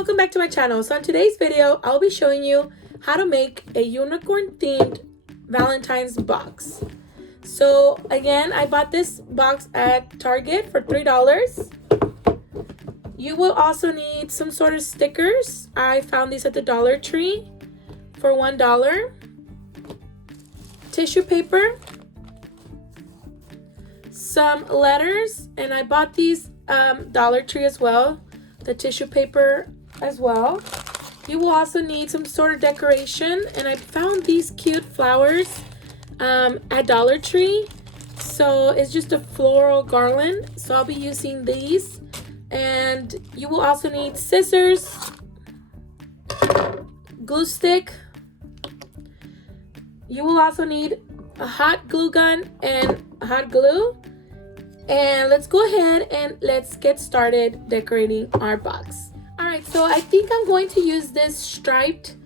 welcome back to my channel. So in today's video, I'll be showing you how to make a unicorn themed Valentine's box. So again, I bought this box at Target for $3. You will also need some sort of stickers. I found these at the Dollar Tree for $1. Tissue paper, some letters, and I bought these Dollar Tree as well, the tissue paper as well. You will also need some sort of decoration, and I found these cute flowers at Dollar Tree. So it's just a floral garland, so I'll be using these. And you will also need scissors, glue stick. You will also need a hot glue gun and hot glue. And let's go ahead and let's get started decorating our box. All right, so I think I'm going to use this striped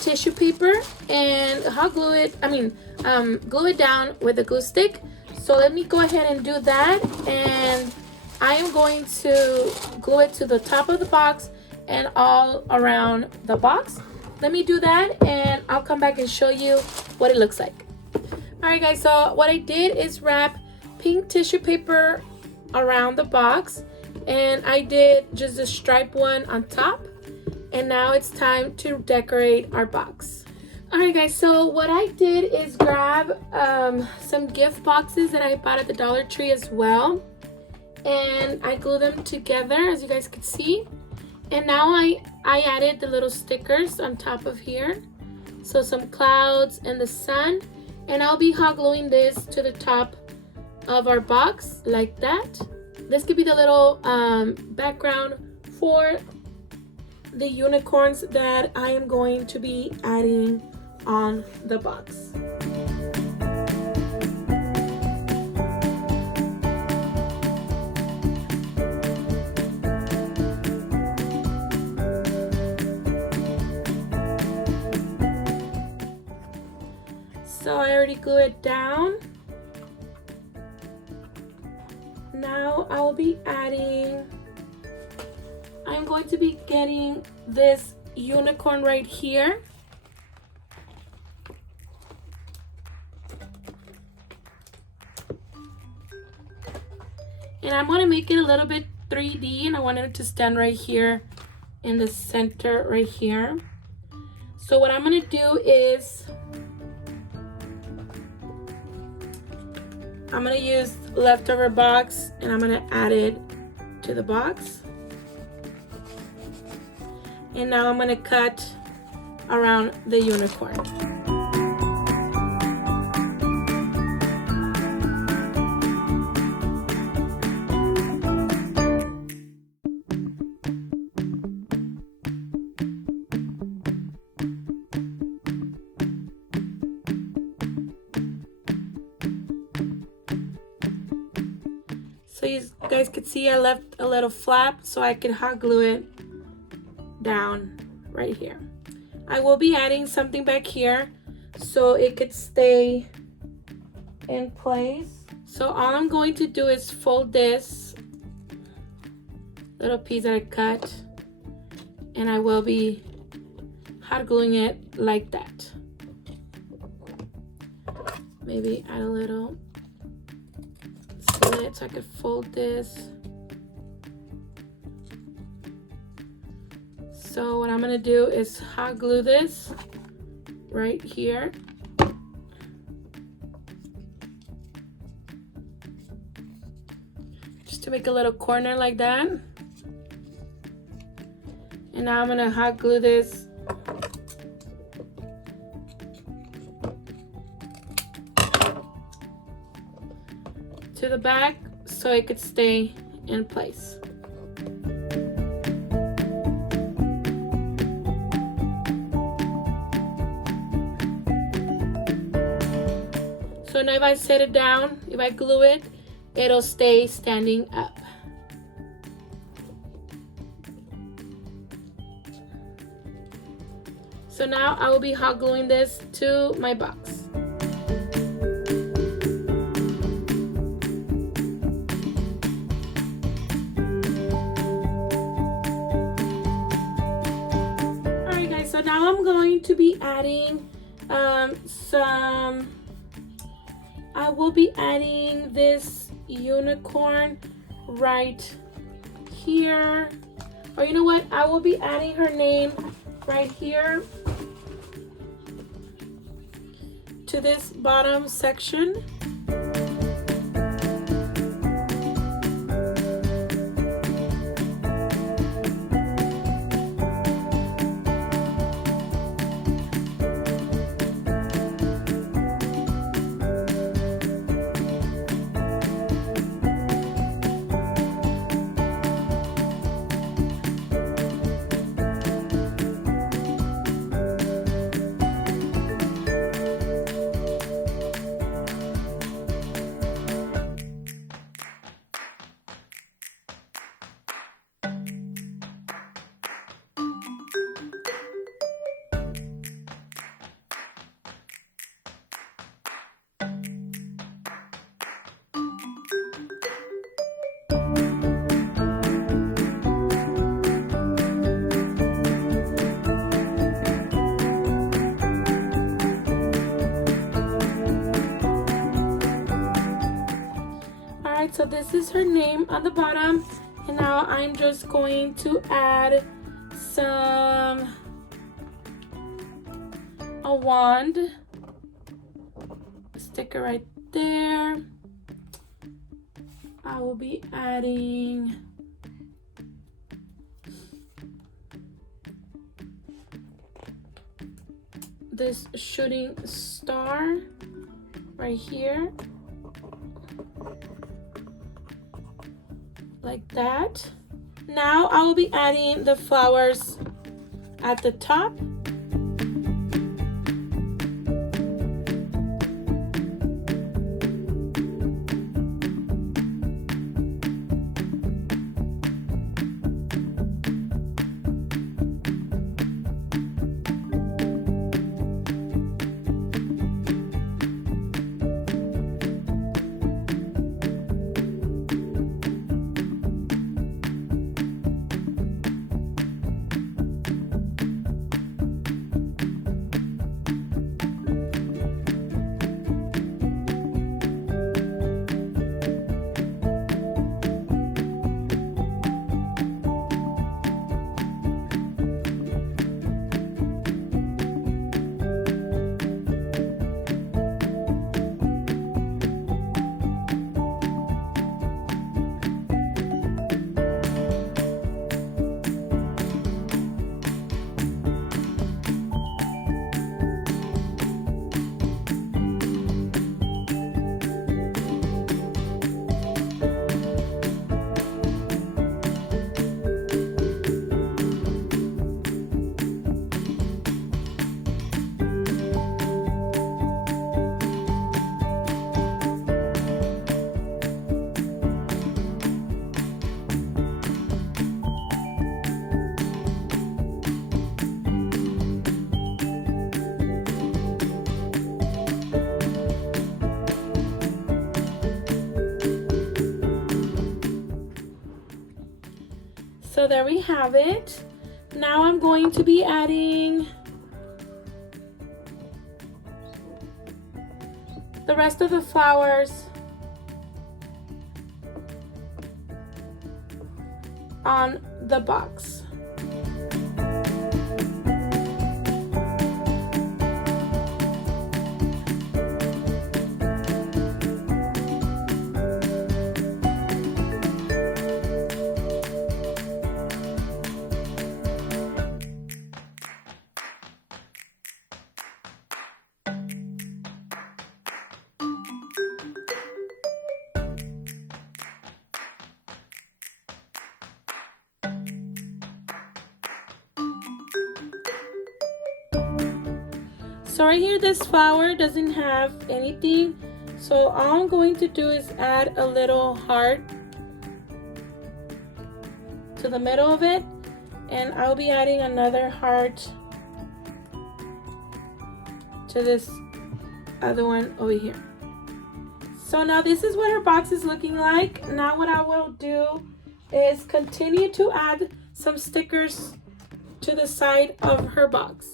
tissue paper and hot glue it, glue it down with a glue stick. So let me go ahead and do that. And I am going to glue it to the top of the box and all around the box. Let me do that and I'll come back and show you what it looks like. All right, guys, so what I did is wrap pink tissue paper around the box, and I did just a striped one on top. And now it's time to decorate our box. All right, guys, so what I did is grab some gift boxes that I bought at the Dollar Tree as well, and I glue them together, as you guys can see. And now I added the little stickers on top of here, so some clouds and the sun, and I'll be hot gluing this to the top of our box like that. This could be the little background for the unicorns that I am going to be adding on the box. So I already glued it down. Now I will be adding, I'm going to be getting this unicorn right here. And I'm going to make it a little bit 3D, and I wanted it to stand right here in the center right here. So what I'm going to do is I'm going to use leftover box and I'm going to add it to the box. And now I'm going to cut around the unicorn. So you guys could see I left a little flap so I can hot glue it down right here. I will be adding something back here so it could stay in place. So all I'm going to do is fold this little piece that I cut, and I will be hot gluing it like that. Maybe add a little slit so I could fold this. So what I'm gonna do is hot glue this right here. Just to make a little corner like that. And now I'm gonna hot glue this to the back so it could stay in place. So now if I set it down, if I glue it, it'll stay standing up. So now I will be hot gluing this to my box. going to be adding I will be adding this unicorn right here. Or you know what? I will be adding her name right here to this bottom section. So this is her name on the bottom, and now I'm just going to add a wand sticker right there. I will be adding this shooting star right here, like that. Now I will be adding the flowers at the top. So there we have it. Now I'm going to be adding the rest of the flowers on the box. So right here, this flower doesn't have anything. So all I'm going to do is add a little heart to the middle of it. And I'll be adding another heart to this other one over here. So now this is what her box is looking like. Now what I will do is continue to add some stickers to the side of her box.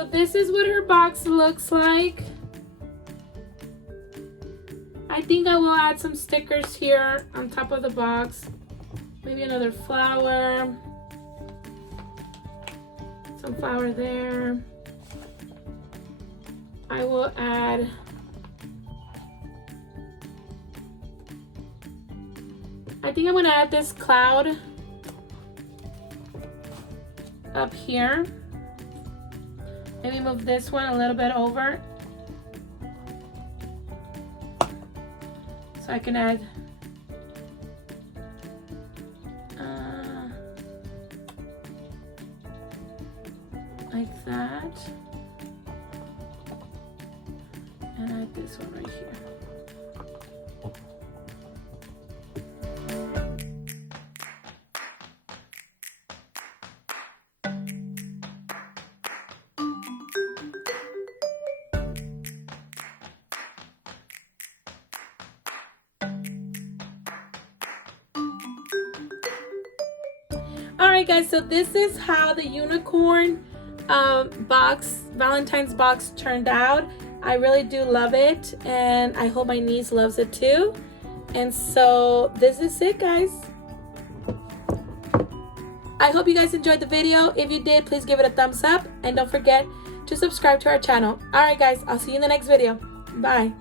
So this is what her box looks like. I think I will add some stickers here on top of the box. Maybe another flower. Some flower there. I will add I think I'm gonna add this cloud up here. Maybe move this one a little bit over. So I can add like that. And add this one right here. Alright guys, so this is how the unicorn box, Valentine's box turned out. I really do love it, and I hope my niece loves it too. And so this is it, guys. I hope you guys enjoyed the video. If you did, please give it a thumbs up, and don't forget to subscribe to our channel. Alright guys, I'll see you in the next video. Bye.